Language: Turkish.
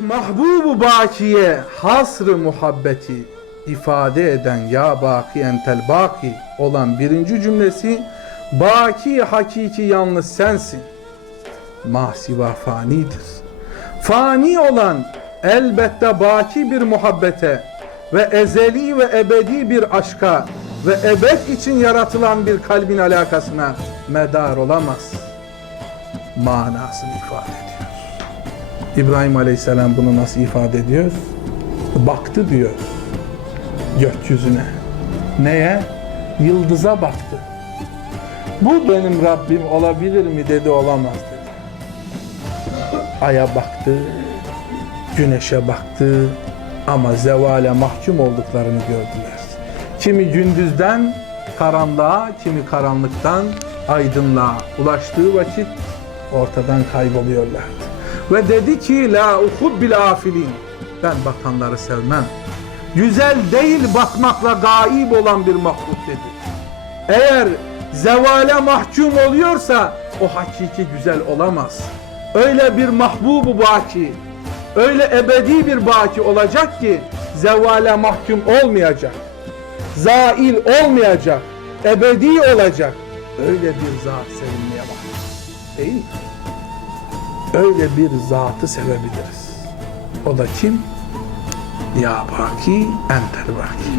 Mahbubu bakiye hasrı muhabbeti ifade eden ya baki entel baki olan birinci cümlesi baki hakiki yalnız sensin. Mahsiva fanidir. Fani olan elbette baki bir muhabbete ve ezeli ve ebedi bir aşka ve ebed için yaratılan bir kalbin alakasına medar olamaz. Manasını ifade ediyor. İbrahim Aleyhisselam bunu nasıl ifade ediyor? Baktı diyor gökyüzüne. Neye? Yıldıza baktı. Bu benim Rabbim olabilir mi dedi olamaz dedi. Aya baktı, güneşe baktı ama zevale mahkum olduklarını gördüler. Kimi gündüzden karanlığa, kimi karanlıktan aydınlığa ulaştığı vakit ortadan kayboluyorlardı. Ve dedi ki la uhub bil afilin. Ben bakanları sevmem. Güzel değil bakmakla gaib olan bir mahluk dedi. Eğer zevale mahkum oluyorsa o hakiki güzel olamaz. Öyle bir mahbubu baki, öyle ebedi bir baki olacak ki zevale mahkum olmayacak. Zail olmayacak. Ebedi olacak. Öyle bir zat sevilmeye bak. Değil mi? Öyle bir zatı sevebiliriz. O da kim? Ya baki entel baki.